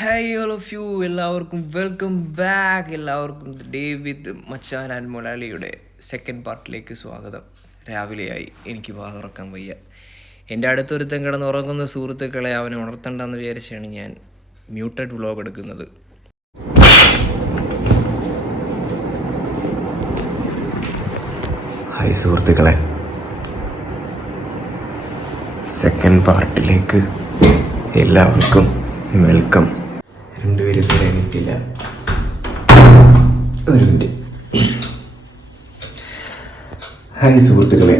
Hi all of U, എല്ലാവർക്കും welcome back. എല്ലാവർക്കും day with Machan and മൊലാലിയുടെ second പാർട്ടിലേക്ക് സ്വാഗതം. രാവിലെയായി, എനിക്ക് വാതുറക്കാൻ വയ്യ. എൻ്റെ അടുത്തൊരുത്തൻ കിടന്നുറങ്ങുന്ന സുഹൃത്തുക്കളെ അവനെ ഉണർത്തണ്ടെന്ന് വിചാരിച്ചാണ് ഞാൻ മ്യൂട്ടഡ് വ്ലോഗ് എടുക്കുന്നത്. ഹായ് സുഹൃത്തുക്കളെ, സെക്കൻഡ് പാർട്ടിലേക്ക് എല്ലാവർക്കും വെൽക്കം. രണ്ടുപേരും ഇതുവരെ എണീറ്റില്ല. ഒരു മിനിറ്റ്. ഹായ് സുഹൃത്തുക്കളെ,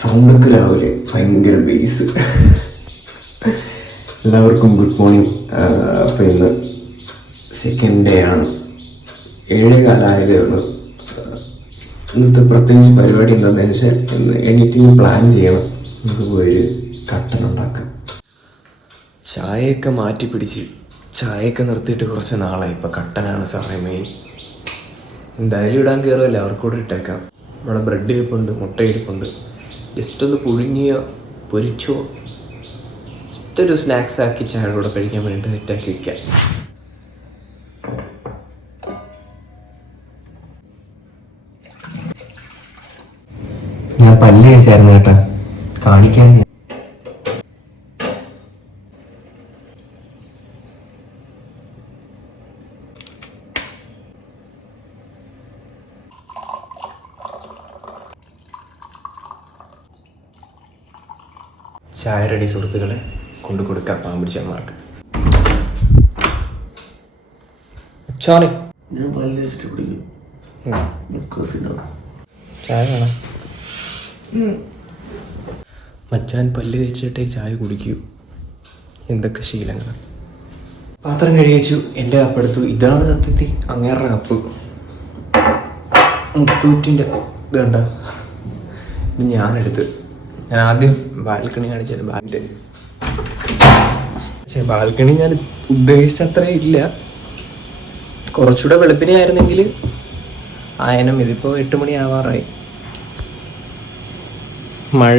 സൗണ്ടൊക്കെ രാവിലെ ഭയങ്കര ബേസ്. എല്ലാവർക്കും ഗുഡ് മോർണിംഗ്. അപ്പോൾ ഇന്ന് സെക്കൻഡ് ഡേ ആണ്. 7:15 ആയതേ ഉള്ളൂ. ഇന്നത്തെ പ്രത്യേകിച്ച് പരിപാടി എന്താണെന്ന് വെച്ചാൽ ഇന്ന് എണീറ്റിങ് പ്ലാൻ ചെയ്യണം. നമുക്ക് പോയൊരു കട്ടൻ ഉണ്ടാക്കാം. ചായയൊക്കെ മാറ്റി പിടിച്ച് ചായയൊക്കെ നിർത്തിയിട്ട് കുറച്ച് നാളായി. ഇപ്പം കട്ടനാണ് സാറേ മെയിൻ. എന്തായാലും ഇടാൻ കയറുമല്ലോ, അവർക്കൂടെ ഇട്ടേക്കാം. നമ്മുടെ ബ്രെഡ് ഇരിപ്പുണ്ട്, മുട്ട ഇരിപ്പുണ്ട്. ജസ്റ്റ് ഒന്ന് പുഴുങ്ങിയോ പൊരിച്ചോ ജസ്റ്റ് ഒരു സ്നാക്സ് ആക്കി ചായയുടെ കൂടെ കഴിക്കാൻ വേണ്ടിയിട്ട് സെറ്റാക്കി വയ്ക്കാം. ഞാൻ പല്ല് കഴിച്ചായിരുന്നു കേട്ടാ, കാണിക്കാൻ. ചായ റെഡി സുഹൃത്തുക്കളെ, കൊണ്ടു കൊടുക്കാം പാമ്പിടിച്ചമാർക്ക്. ഞാൻ പല്ല് വെച്ചിട്ട് കുടിക്കും. ചായ വേണം. മച്ചാൻ പല്ല് കഴിച്ചിട്ടേ ചായ കുടിക്കൂ. എന്തൊക്കെ ശീലങ്ങളാണ്. പാത്രം കഴിച്ചു, എൻ്റെ കപ്പെടുത്തു. ഇതാണ് സത്യത്തിൽ അങ്ങേറെ കപ്പ്. മുത്തൂറ്റിൻ്റെ ഇത് കണ്ട. ഇത് ഞാനെടുത്ത്. ഞാൻ ആദ്യം ബാൽക്കണി കാണിച്ചത് ബാലിൻ്റെ. പക്ഷേ ബാൽക്കണി ഞാൻ ഉദ്ദേശിച്ച അത്ര ഇല്ല. കുറച്ചുകൂടെ വെളുപ്പിനെ ആയിരുന്നെങ്കിൽ ആയനം. ഇതിപ്പോൾ 8 മണി ആവാറായി. മഴ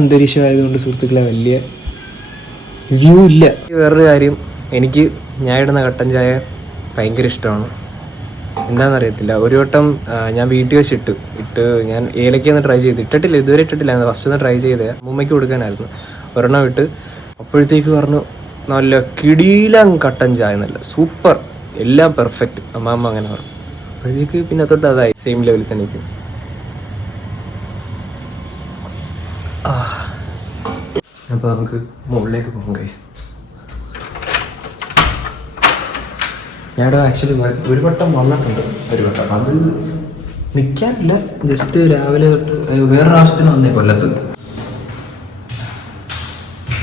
അന്തരീക്ഷമായതുകൊണ്ട് സുഹൃത്തുക്കളെ വലിയ വ്യൂ ഇല്ല. വേറൊരു കാര്യം, എനിക്ക് ഞാൻ ഇടുന്ന കട്ടൻ ചായ ഭയങ്കര ഇഷ്ടമാണ്. എന്താണെന്നറിയത്തില്ല. ഒരു വട്ടം ഞാൻ വീട്ടിൽ വെച്ചിട്ട് ഞാൻ ഏലക്കൊന്ന് ട്രൈ ചെയ്ത് ഇട്ടിട്ടില്ല, ഇതുവരെ ഇട്ടിട്ടില്ല. ഫസ്റ്റ് ഒന്ന് ട്രൈ ചെയ്തേ, അമ്മൂമ്മയ്ക്ക് കൊടുക്കാനായിരുന്നു. ഒരെണ്ണം ഇട്ട് അപ്പോഴത്തേക്ക് പറഞ്ഞു നല്ല കിടിലം കട്ടൻ ചായ, നല്ല സൂപ്പർ, എല്ലാം പെർഫെക്റ്റ്. അമ്മാമ്മ അങ്ങനെ പറഞ്ഞു. അപ്പോഴത്തേക്ക് പിന്നെ തൊട്ട് അതായി സെയിം ലെവലിൽ തന്നെ ഇരിക്കും. അപ്പോൾ നമുക്ക് മുകളിലേക്ക് പോകാം ഗൈസ്. ഞാനിവിടെ ആക്ച്വലി ഒരു വട്ടം വന്നിട്ടുണ്ട്. ഒരു വട്ടം അത് നിൽക്കാനില്ല, ജസ്റ്റ് രാവിലെ തൊട്ട് വേറൊരു ആവശ്യത്തിന് വന്നേ കൊല്ലത്ത്.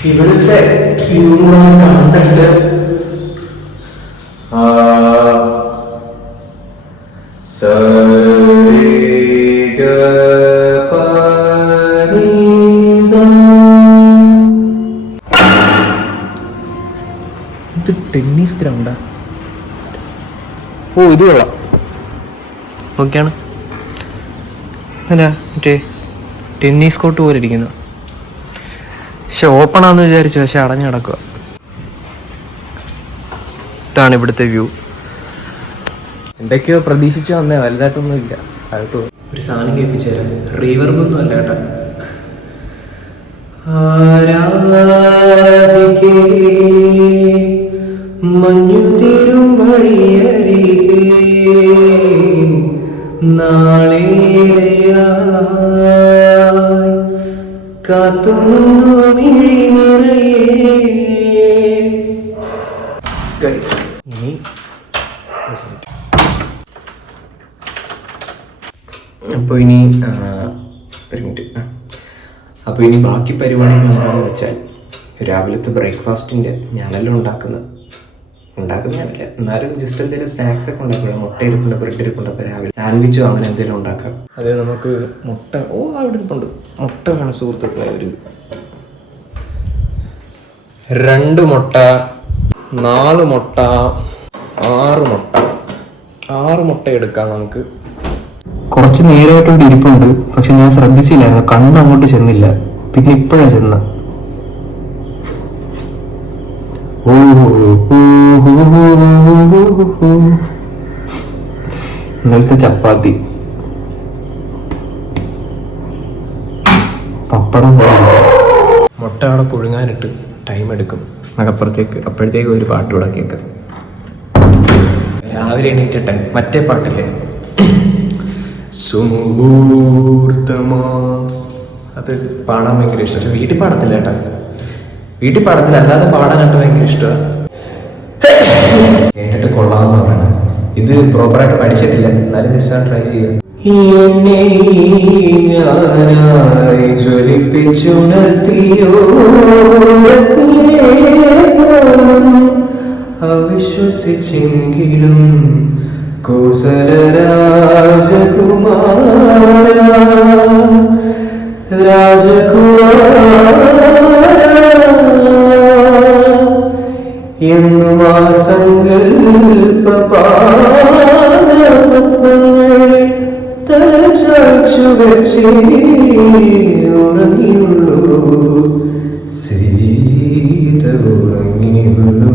ഇവിടുത്തെ കണ്ടിട്ട് ഇത് ടെന്നീസ് ഗ്രൗണ്ടാ. ഓ, ഇത് കൊള്ളാം. ഓക്കെയാണ്. അല്ല, മറ്റേ ടെന്നീസ് കോർട്ട് പോലെ ഇരിക്കുന്നു. പക്ഷെ ഓപ്പൺ ആണെന്ന് വിചാരിച്ചു, പക്ഷെ അടഞ്ഞു കിടക്കുക. ഇതാണ് ഇവിടുത്തെ വ്യൂ. എന്തൊക്കെയോ പ്രതീക്ഷിച്ച് വന്നേ, വലുതായിട്ടൊന്നും ഇല്ല. അതായിട്ട് ഒരു സാധനം കേൾപ്പിച്ചു തരാം. റീവർബൊന്നും അല്ല കേട്ടാ. ആരാധിക്കേ മഞ്ഞു തീരും വഴിയരികെ നാളേറെയായി കാത്തുനിന്നു മിഴി നിറയെ. ഇനി അപ്പോൾ ഇനി ഒരു മിനിറ്റ്. അപ്പോൾ ഇനി ബാക്കി പരിപാടികൾ എന്താണെന്ന് വെച്ചാൽ, രാവിലത്തെ ബ്രേക്ക്ഫാസ്റ്റിൻ്റെ ഞാനെല്ലാം ഉണ്ടാക്കുന്നതല്ല, എന്നാലും ജസ്റ്റ് എന്തെങ്കിലും സ്നാക്സ് ഒക്കെ ഉണ്ടാക്കണം. മുട്ട ഇരിപ്പുണ്ട്, ബ്രെഡ് ഇരിപ്പുണ്ട്. അപ്പോൾ രാവിലെ സാൻഡ്വിച്ചോ അങ്ങനെ എന്തെങ്കിലും ഉണ്ടാക്കാം. അത് നമുക്ക് മുട്ട, അവിടെ ഇരിപ്പുണ്ട് മുട്ട വേണം സുഹൃത്തുക്കളെ. ഒരു 2 മുട്ട, 4 മുട്ട, 6 മുട്ട, 6 മുട്ട എടുക്കാം നമുക്ക്. കുറച്ച് നേരമായിട്ടോട് ഇരിപ്പുണ്ട്, പക്ഷെ ഞാൻ ശ്രദ്ധിച്ചില്ലായിരുന്നു, കണ്ണങ്ങോട്ട് ചെന്നില്ല. പിന്നെ ഇപ്പോഴാണ് ചെന്ന. ഓ ഇന്നലത്തെ ചപ്പാത്തി, പപ്പടം, മുട്ട അവിടെ പുഴുങ്ങാനിട്ട് ടൈം എടുക്കും. അപ്പോഴത്തേക്ക് ഒരു പാട്ട് ഇവിടെ കേൾക്കാം. രാവിലെ എണീറ്റിട്ട് മറ്റേ പാട്ടില്ലേ, സുമുഹൂർത്തമാ, അത് പാടാൻ ഭയങ്കര ഇഷ്ടം. പക്ഷെ വീട്ടിൽ പാടത്തില്ല കേട്ടാ, വീട്ടിൽ പാടത്തില്ല, അല്ലാതെ പാടാനായിട്ട് ഭയങ്കര ഇഷ്ടമാണ്. കേട്ടിട്ട് കൊള്ളാമെന്ന് പറയണം. ഇത് പ്രോപ്പറായിട്ട് പഠിച്ചിട്ടില്ല, എന്നാലും ജസ്റ്റ് ട്രൈ ചെയ്യാം. ഞാനായി ജ്വലിപ്പിച്ചുണർത്തിയോ അവിശ്വസിച്ചെങ്കിലും കോസല രാജകുമാര എന്നും ആ സങ്കൽപ്പ പാദപത്മങ്ങളിൽ തലചാച്ചു വെച്ചേ ഉറങ്ങിയുള്ളൂ, സീത ഉറങ്ങിയുള്ളൂ.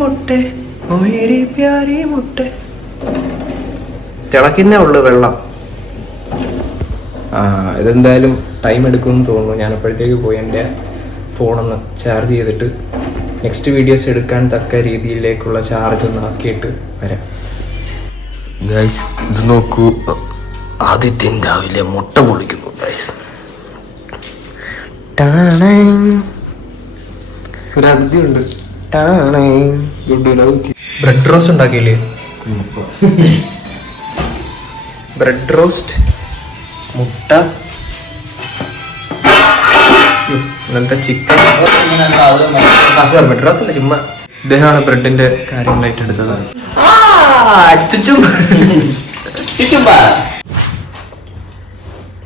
മുട്ടെ മേരി പ്യാരി മുട്ടെ, തിളക്കുന്നേ ഉള്ളു വെള്ളം. ഇതെന്തായാലും ടൈം എടുക്കുമെന്ന് തോന്നുന്നു. ഞാൻ അപ്പോഴത്തേക്ക് പോയി എൻ്റെ ഫോണൊന്ന് ചാർജ് ചെയ്തിട്ട് നെക്സ്റ്റ് വീഡിയോസ് എടുക്കാൻ തക്ക രീതിയിലേക്കുള്ള ചാർജ് ഒന്ന് ആക്കിയിട്ട് വരാം. ഗൈസ് ഇത് നോക്കൂ, ആദിത്യൻ രാവിലെ മുട്ട പൊളിക്കുന്നു ഗൈസ്. ഒരു അതിഥിയുണ്ട്. ബ്രെഡ് റോസ്റ്റ് ഉണ്ടാക്കിയില്ലേ? ബ്രെഡ് റോസ്റ്റ്, മുട്ട, ഇന്നലത്തെ ചിക്കൻ. ബ്രെഡ് റോസ്റ്റ് അല്ല, ചുമ്മാ ഇദ്ദേഹമാണ് ബ്രെഡിന്റെ കാര്യങ്ങളായിട്ട് എടുത്തത്.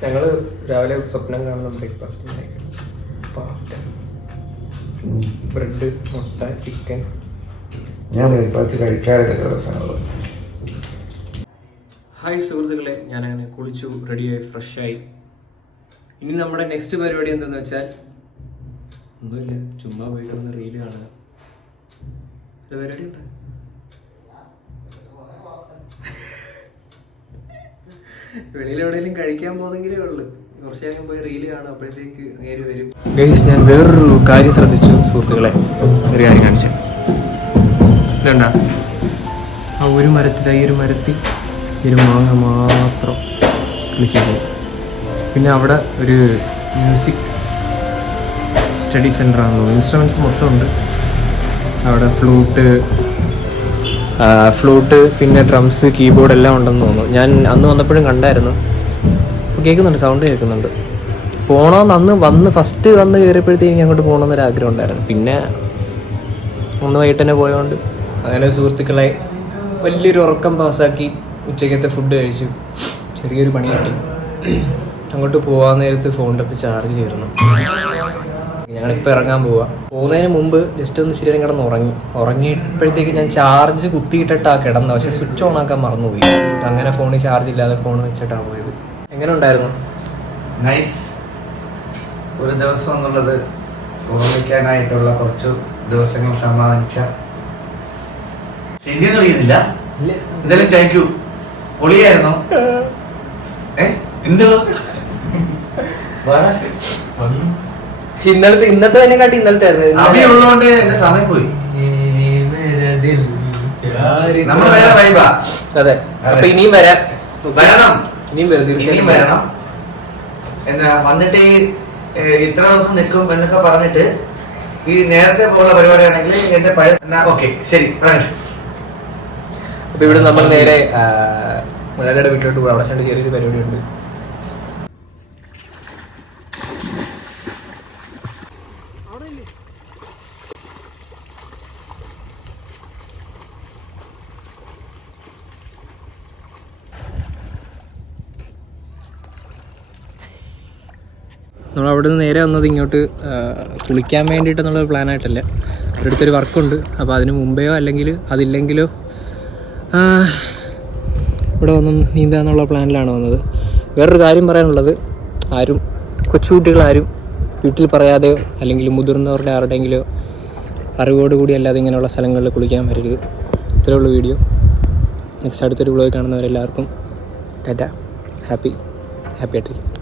ഞങ്ങള് രാവിലെ സ്വപ്നം കാണുന്ന ബ്രേക്ക്ഫാസ്റ്റ് പാസ്ത, ബ്രെഡ്, മുട്ട, ചിക്കൻ. ഞാൻ ബ്രേക്ക്ഫാസ്റ്റ് കഴിക്കാറില്ല ദിവസങ്ങൾ. ഹായ് സുഹൃത്തുക്കളെ, ഞാനങ്ങനെ കുളിച്ചു, റെഡിയായി, ഫ്രഷായി. ഇനി നമ്മുടെ നെക്സ്റ്റ് പരിപാടി എന്തെന്ന് വെച്ചാൽ ഒന്നുമില്ല, ചുമ്മാ പോയി കിടന്ന് റീല് കാണുക. പരിപാടി ഉണ്ട്. വെളിയിൽ എവിടെയെങ്കിലും കഴിക്കാൻ പോകുന്നെങ്കിലേ ഉള്ളു. കുറച്ച് നേരം പോയി റീല് കാണും, അപ്പോഴത്തേക്ക് നേരെ വരും. ഗൈസ്, ഞാൻ വേറൊരു കാര്യം ശ്രദ്ധിച്ചു സുഹൃത്തുക്കളെ, ഒരു കാര്യം കാണിച്ചു. ഇതുണ്ടാ, ആ ഒരു മരത്തിൽ, ഈ ഒരു മരത്തിൽ ഒരു മാങ്ങ മാത്രം കിളിച്ചിട്ടുണ്ട്. പിന്നെ അവിടെ ഒരു മ്യൂസിക് സ്റ്റഡി സെൻ്റർ ആണെന്ന്, ഇൻസ്ട്രുമെൻറ്റ്സ് മൊത്തം ഉണ്ട് അവിടെ. ഫ്ലൂട്ട് പിന്നെ ഡ്രംസ്, കീബോർഡ് എല്ലാം ഉണ്ടെന്ന് തോന്നുന്നു. ഞാൻ അന്ന് വന്നപ്പോഴും കണ്ടായിരുന്നു. അപ്പോൾ കേൾക്കുന്നുണ്ട്, സൗണ്ട് കേൾക്കുന്നുണ്ട്. പോകണമെന്ന് ഫസ്റ്റ് വന്ന് കയറിയപ്പോഴത്തേക്കും അങ്ങോട്ട് പോകണമെന്നൊരു ആഗ്രഹം ഉണ്ടായിരുന്നു. പിന്നെ ഒന്ന് വൈകിട്ട് തന്നെ പോയതുകൊണ്ട് അങ്ങനെ സുഹൃത്തുക്കളെ വലിയൊരു ഉറക്കം പാസ്സാക്കി ഉച്ചക്കത്തെ ഫുഡ് കഴിച്ചു. ചെറിയൊരു പണി കിട്ടി. അങ്ങോട്ട് പോകാൻ നേരത്ത് ഫോണിൻ്റെ അടുത്ത് ചാർജ് ചെയ്തിരുന്നു. ഞങ്ങളിപ്പോൾ ഇറങ്ങാൻ പോകുന്നതിന് മുമ്പ് ജസ്റ്റ് ഒന്ന് ശരി കിടന്ന് ഉറങ്ങിയപ്പോഴത്തേക്ക് ഞാൻ ചാർജ് കുത്തിയിട്ടിട്ടാണ് കിടന്നത്. പക്ഷെ സ്വിച്ച് ഓൺ ആക്കാൻ മറന്നുപോയി. അങ്ങനെ ഫോണിൽ ചാർജ് ഇല്ലാതെ ഫോൺ വെച്ചിട്ടാണ് പോയത്. എങ്ങനെ ഉണ്ടായിരുന്നു? നൈസ്. ഒരു ദിവസം എന്നുള്ളത് ഓർമ്മിക്കാനായിട്ടുള്ള കുറച്ച് ദിവസങ്ങൾ സമ്മാനിച്ച തെളിയുന്നില്ല. എന്തായാലും താങ്ക് യു. പൊളിയായിരുന്നോ? എന്തോ ഇന്നത്തെ തന്നെ കാട്ടി ഇന്നലത്തെ ഉള്ളതുകൊണ്ട് എന്റെ സമയം പോയി. അതെ, അപ്പൊ ഇനിയും വരണം, ഇനിയും വരണം. എന്താ വന്നിട്ട് ഇത്ര ദിവസം നിൽക്കും എന്നൊക്കെ പറഞ്ഞിട്ട് ഈ നേരത്തെ പോലുള്ള പരിപാടിയാണെങ്കിൽ എന്റെ പഴയ. ഓക്കെ, ശരി. അപ്പൊ ഇവിടെ നമ്മൾ നേരെ മുരളിയുടെ വീട്ടിലോട്ട് പോകും. അവിടെ ചെറിയൊരു പരിപാടിയുണ്ട്. നമ്മൾ അവിടെ നിന്ന് നേരെ വന്നത് ഇങ്ങോട്ട് കുളിക്കാൻ വേണ്ടിയിട്ടെന്നുള്ളൊരു പ്ലാനായിട്ടല്ല. ഇവിടെ അടുത്തൊരു വർക്കുണ്ട്. അപ്പോൾ അതിന് മുമ്പെയോ അല്ലെങ്കിൽ അതില്ലെങ്കിലോ ഇവിടെ വന്ന് നീന്താന്നുള്ള പ്ലാനിലാണ് വന്നത്. വേറൊരു കാര്യം പറയാനുള്ളത്, കൊച്ചുകുട്ടികളാരും വീട്ടിൽ പറയാതെയോ അല്ലെങ്കിൽ മുതിർന്നവരുടെ ആരുടെയെങ്കിലോ അറിവോടുകൂടി അല്ലാതെ ഇങ്ങനെയുള്ള സ്ഥലങ്ങളിൽ കുളിക്കാൻ വരരുത്. ഇത്രയുള്ള വീഡിയോ. നെക്സ്റ്റ് അടുത്തൊരു വ്ളോഗ് കാണുന്നവരെല്ലാവർക്കും ടാറ്റ. ഹാപ്പി ആയിട്ടിരിക്കും.